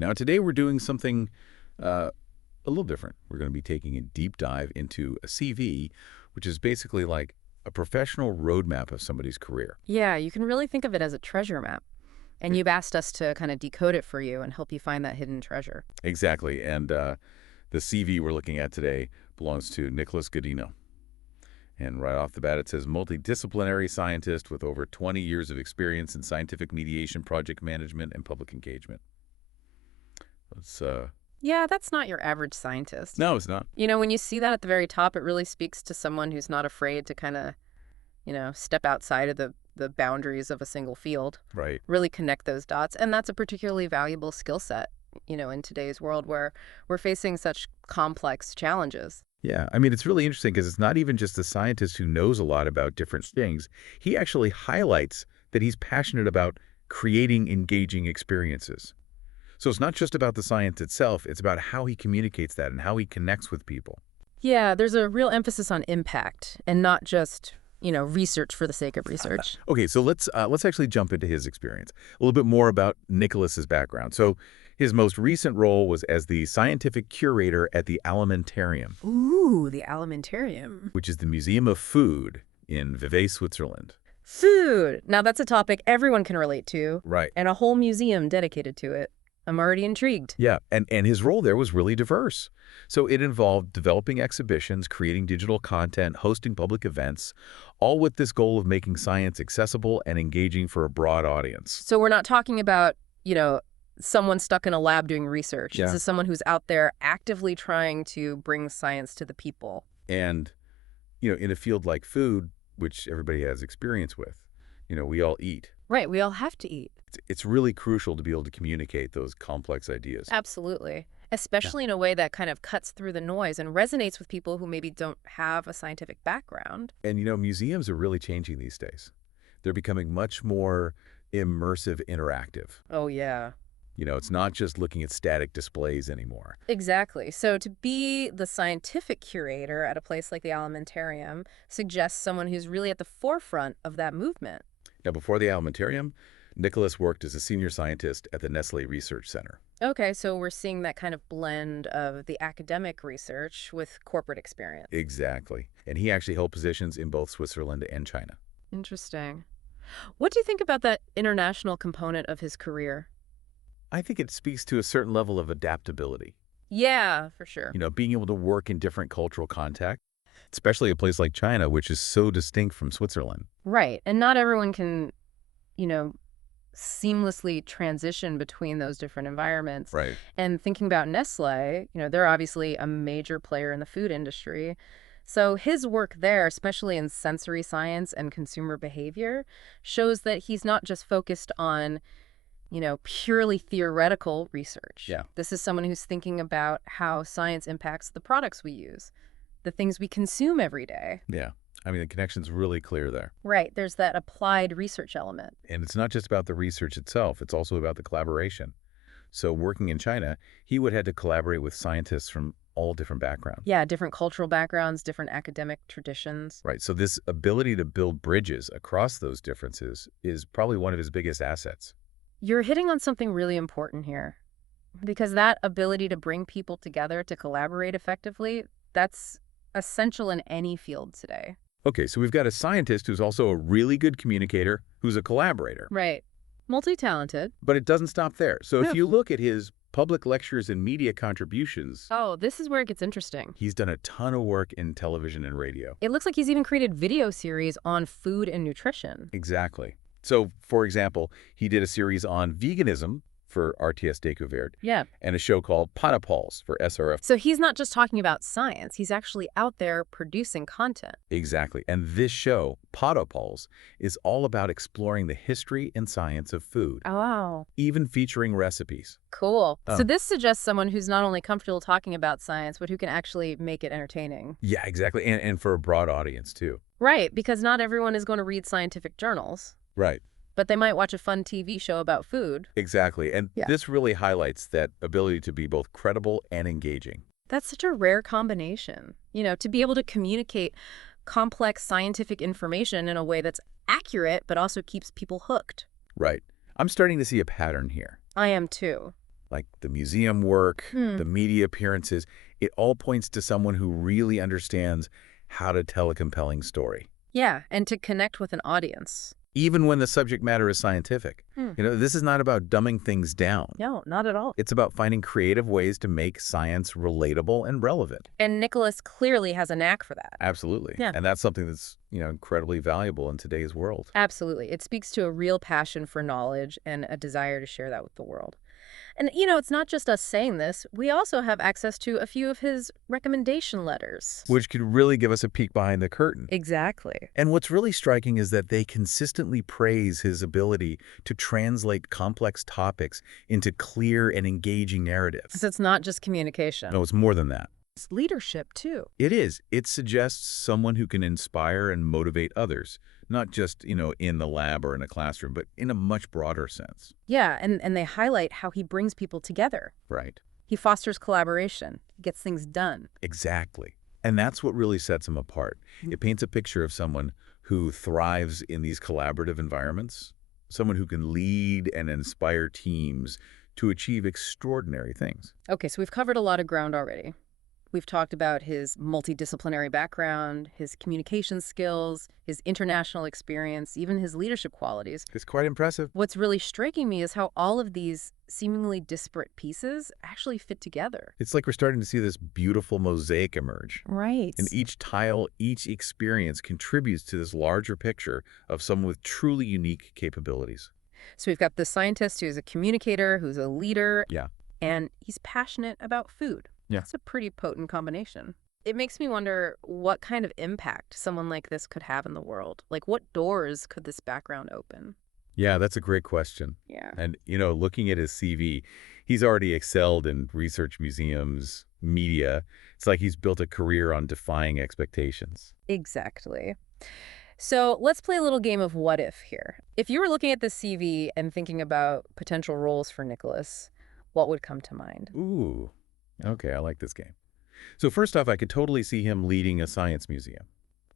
Now, today we're doing something a little different. We're going to be taking a deep dive into a CV, which is basically like a professional roadmap of somebody's career. Yeah, you can really think of it as a treasure map. And you've asked us to kind of decode it for you and help you find that hidden treasure. Exactly. And the CV we're looking at today belongs to Nicholas Godino. And right off the bat, it says multidisciplinary scientist with over 20 years of experience in scientific mediation, project management, and public engagement. Let's, Yeah, that's not your average scientist. no, it's not. When you see that at the very top, it really speaks to someone who's not afraid to kind of, step outside of the boundaries of a single field, Right. really connect those dots. And that's a particularly valuable skill set, in today's world where we're facing such complex challenges. Yeah, I mean, it's really interesting because it's not even just a scientist who knows a lot about different things. He actually highlights that he's passionate about creating engaging experiences. So it's not just about the science itself, it's about how he communicates that and how he connects with people. Yeah, there's a real emphasis on impact and not just, research for the sake of research. Okay, so let's actually jump into his experience. A little bit more about Nicholas's background. So his most recent role was as the scientific curator at the Alimentarium, Ooh, the alimentarium. which is the Museum of Food in Vevey, Switzerland. Food. Now, that's a topic everyone can relate to, Right. and a whole museum dedicated to it. I'm already intrigued. Yeah, and his role there was really diverse. So it involved developing exhibitions, creating digital content, hosting public events, all with this goal of making science accessible and engaging for a broad audience. So we're not talking about, someone stuck in a lab doing research. Yeah. This is someone who's out there actively trying to bring science to the people. And, in a field like food, which everybody has experience with, we all eat. Right, we all have to eat. It's really crucial to be able to communicate those complex ideas. Absolutely. Especially in a way that kind of cuts through the noise and resonates with people who maybe don't have a scientific background. And, museums are really changing these days. They're becoming much more immersive, interactive. Oh, yeah. It's not just looking at static displays anymore. Exactly. So to be the scientific curator at a place like the Alimentarium suggests someone who's really at the forefront of that movement. Now, before the Alimentarium, Nicholas worked as a senior scientist at the Nestle Research Center. Okay, so we're seeing that kind of blend of the academic research with corporate experience. Exactly. And he actually held positions in both Switzerland and China. Interesting. What do you think about that international component of his career? I think it speaks to a certain level of adaptability. Yeah, for sure. Being able to work in different cultural contexts, especially a place like China, which is so distinct from Switzerland. Right. And not everyone can, seamlessly transition between those different environments. Right. And thinking about Nestle, they're obviously a major player in the food industry. So his work there, especially in sensory science and consumer behavior, shows that he's not just focused on, purely theoretical research. Yeah. This is someone who's thinking about how science impacts the products we use, the things we consume every day. Yeah. I mean, the connection's really clear there. Right. There's that applied research element. And it's not just about the research itself. It's also about the collaboration. So working in China, he would have to collaborate with scientists from all different backgrounds. Yeah, different cultural backgrounds, different academic traditions. Right. So this ability to build bridges across those differences is probably one of his biggest assets. You're hitting on something really important here, because that ability to bring people together to collaborate effectively, that's essential in any field today. Okay, so we've got a scientist who's also a really good communicator, who's a collaborator. Right. Multi-talented. But it doesn't stop there. So No. if you look at his public lectures and media contributions, Oh, this is where it gets interesting. he's done a ton of work in television and radio. It looks like he's even created video series on food and nutrition. Exactly. So, for example, he did a series on veganism for RTS Découverte Yeah. and a show called Patapols for SRF. So he's not just talking about science. He's actually out there producing content. Exactly. And this show, Patapols, is all about exploring the history and science of food, Oh, wow. even featuring recipes. Cool. Oh. So this suggests someone who's not only comfortable talking about science, but who can actually make it entertaining. Yeah, exactly. And for a broad audience, too. Right, because not everyone is going to read scientific journals, Right. but they might watch a fun TV show about food. Exactly. And Yeah. this really highlights that ability to be both credible and engaging. That's such a rare combination, to be able to communicate complex scientific information in a way that's accurate, but also keeps people hooked. Right. I'm starting to see a pattern here. I am too. like the museum work, Hmm. the media appearances, it all points to someone who really understands how to tell a compelling story, Yeah, and to connect with an audience. even when the subject matter is scientific. Hmm. This is not about dumbing things down. No, not at all. It's about finding creative ways to make science relatable and relevant. And Nicholas clearly has a knack for that. Absolutely. Yeah. And that's something that's, incredibly valuable in today's world. Absolutely. It speaks to a real passion for knowledge and a desire to share that with the world. And, it's not just us saying this. We also have access to a few of his recommendation letters. Which could really give us a peek behind the curtain. Exactly. And what's really striking is that they consistently praise his ability to translate complex topics into clear and engaging narratives. So it's not just communication. No, it's more than that. It's leadership, too. It is. It suggests someone who can inspire and motivate others, not just, in the lab or in a classroom, but in a much broader sense. Yeah, and they highlight how he brings people together. Right. He fosters collaboration. He gets things done. Exactly. And that's what really sets him apart. It paints a picture of someone who thrives in these collaborative environments, someone who can lead and inspire teams to achieve extraordinary things. Okay, so we've covered a lot of ground already. We've talked about his multidisciplinary background, his communication skills, his international experience, even his leadership qualities. It's quite impressive. What's really striking me is how all of these seemingly disparate pieces actually fit together. It's like we're starting to see this beautiful mosaic emerge. Right. And each tile, each experience contributes to this larger picture of someone with truly unique capabilities. So we've got the scientist who's a communicator, who's a leader, Yeah. and he's passionate about food. Yeah. It's a pretty potent combination. It makes me wonder what kind of impact someone like this could have in the world. Like, what doors could this background open? Yeah, that's a great question. Yeah. And, looking at his CV, he's already excelled in research museums, media. It's like he's built a career on defying expectations. Exactly. So let's play a little game of what if here. If you were looking at this CV and thinking about potential roles for Nicholas, what would come to mind? Ooh, okay, I like this game. So first off, I could totally see him leading a science museum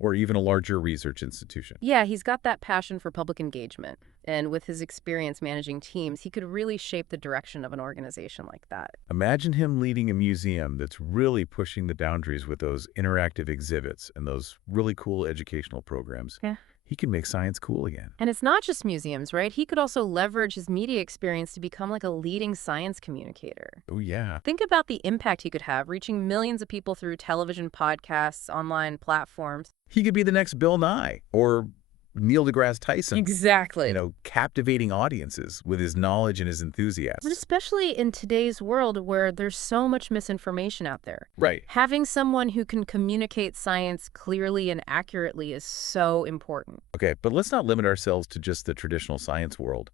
or even a larger research institution. Yeah, he's got that passion for public engagement. And with his experience managing teams, he could really shape the direction of an organization like that. Imagine him leading a museum that's really pushing the boundaries with those interactive exhibits and those really cool educational programs. Yeah. He can make science cool again. And it's not just museums, right? He could also leverage his media experience to become like a leading science communicator. Oh, yeah. Think about the impact he could have, reaching millions of people through television, podcasts, online platforms. He could be the next Bill Nye or Neil deGrasse Tyson. Exactly. Captivating audiences with his knowledge and his enthusiasm. But especially in today's world where there's so much misinformation out there. Right. Having someone who can communicate science clearly and accurately is so important. Okay, but let's not limit ourselves to just the traditional science world.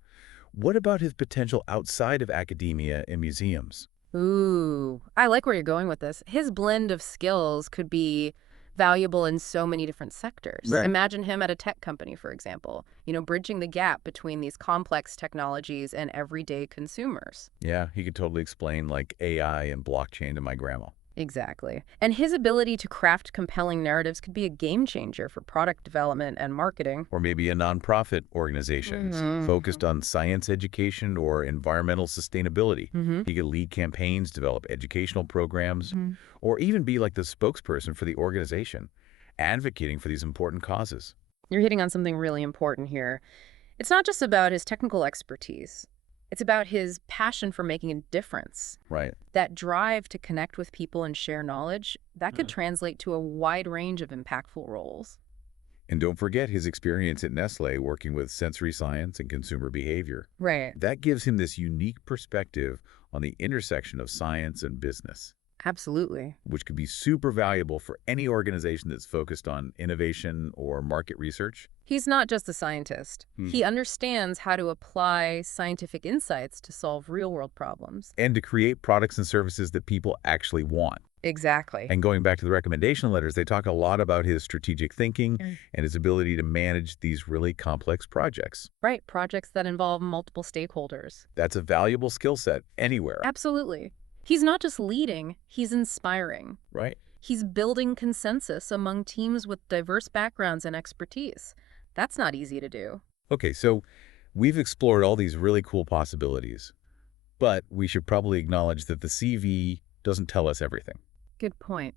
What about his potential outside of academia and museums? Ooh, I like where you're going with this. His blend of skills could be valuable in so many different sectors. Right. Imagine him at a tech company, for example, bridging the gap between these complex technologies and everyday consumers. Yeah, he could totally explain like AI and blockchain to my grandma. Exactly. And his ability to craft compelling narratives could be a game changer for product development and marketing. Or maybe a nonprofit organizations focused on science education or environmental sustainability. He could lead campaigns, develop educational programs, or even be like the spokesperson for the organization, advocating for these important causes. You're hitting on something really important here. It's not just about his technical expertise. It's about his passion for making a difference. Right. That drive to connect with people and share knowledge, that could translate to a wide range of impactful roles. And don't forget his experience at Nestle working with sensory science and consumer behavior. Right. That gives him this unique perspective on the intersection of science and business, Absolutely. which could be super valuable for any organization that's focused on innovation or market research. He's not just a scientist. He understands how to apply scientific insights to solve real-world problems. And to create products and services that people actually want. Exactly. And going back to the recommendation letters, they talk a lot about his strategic thinking and his ability to manage these really complex projects. Right, projects that involve multiple stakeholders. That's a valuable skill set anywhere. Absolutely. He's not just leading, he's inspiring. Right. He's building consensus among teams with diverse backgrounds and expertise. That's not easy to do. Okay, so we've explored all these really cool possibilities. But we should probably acknowledge that the CV doesn't tell us everything. Good point.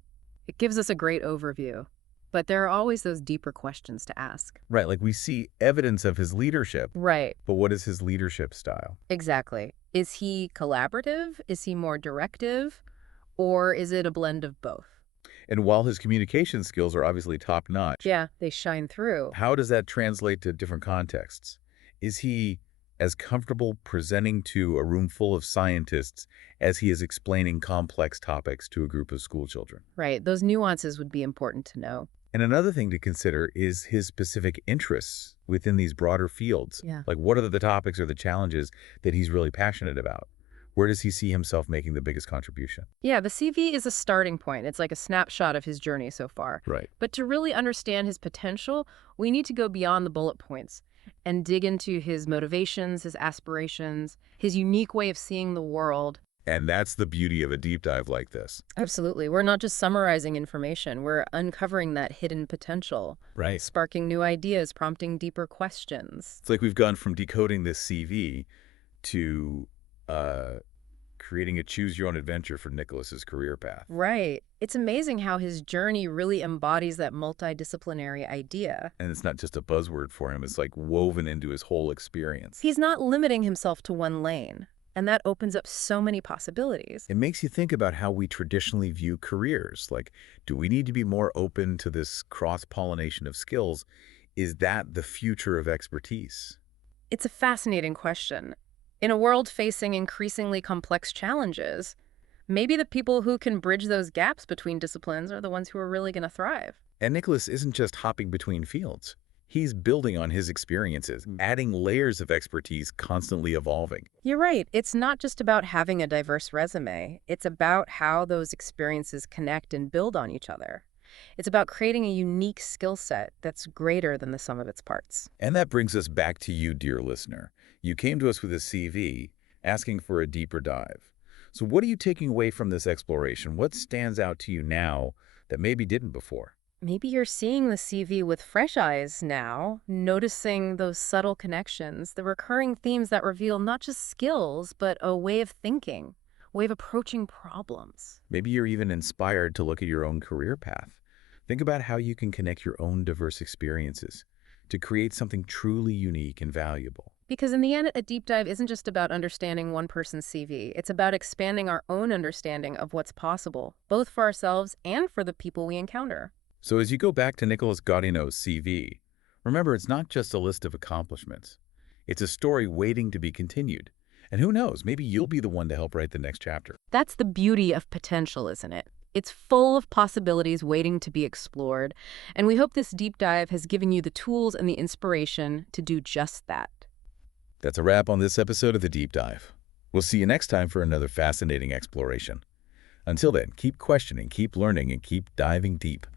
It gives us a great overview, but there are always those deeper questions to ask. Right, like we see evidence of his leadership, Right, but what is his leadership style? exactly. Is he collaborative? Is he more directive? Or is it a blend of both? And while his communication skills are obviously top-notch, Yeah, they shine through. how does that translate to different contexts? Is he as comfortable presenting to a room full of scientists as he is explaining complex topics to a group of schoolchildren? Right, those nuances would be important to know. And another thing to consider is his specific interests within these broader fields. Yeah. Like, what are the topics or the challenges that he's really passionate about? Where does he see himself making the biggest contribution? Yeah, the CV is a starting point. It's like a snapshot of his journey so far. Right. But to really understand his potential, we need to go beyond the bullet points and dig into his motivations, his aspirations, his unique way of seeing the world. And that's the beauty of a deep dive like this. Absolutely. We're not just summarizing information, we're uncovering that hidden potential, Right. sparking new ideas, prompting deeper questions. It's like we've gone from decoding this CV to creating a choose-your-own-adventure for Nicholas's career path. Right. It's amazing how his journey really embodies that multidisciplinary idea. And it's not just a buzzword for him. It's like woven into his whole experience. He's not limiting himself to one lane, and that opens up so many possibilities. It makes you think about how we traditionally view careers. Like, do we need to be more open to this cross-pollination of skills? Is that the future of expertise? It's a fascinating question. In a world facing increasingly complex challenges, maybe the people who can bridge those gaps between disciplines are the ones who are really going to thrive. And Nicholas isn't just hopping between fields. He's building on his experiences, adding layers of expertise, constantly evolving. You're right. It's not just about having a diverse resume. It's about how those experiences connect and build on each other. It's about creating a unique skill set that's greater than the sum of its parts. And that brings us back to you, dear listener. You came to us with a CV, asking for a deeper dive. So what are you taking away from this exploration? What stands out to you now that maybe didn't before? Maybe you're seeing the CV with fresh eyes now, noticing those subtle connections, the recurring themes that reveal not just skills, but a way of thinking, a way of approaching problems. Maybe you're even inspired to look at your own career path. Think about how you can connect your own diverse experiences to create something truly unique and valuable. Because in the end, a deep dive isn't just about understanding one person's CV. It's about expanding our own understanding of what's possible, both for ourselves and for the people we encounter. So as you go back to Nicholas Gaudino's CV, remember it's not just a list of accomplishments. It's a story waiting to be continued. And who knows, maybe you'll be the one to help write the next chapter. That's the beauty of potential, isn't it? It's full of possibilities waiting to be explored, and we hope this deep dive has given you the tools and the inspiration to do just that. That's a wrap on this episode of The Deep Dive. We'll see you next time for another fascinating exploration. Until then, keep questioning, keep learning, and keep diving deep.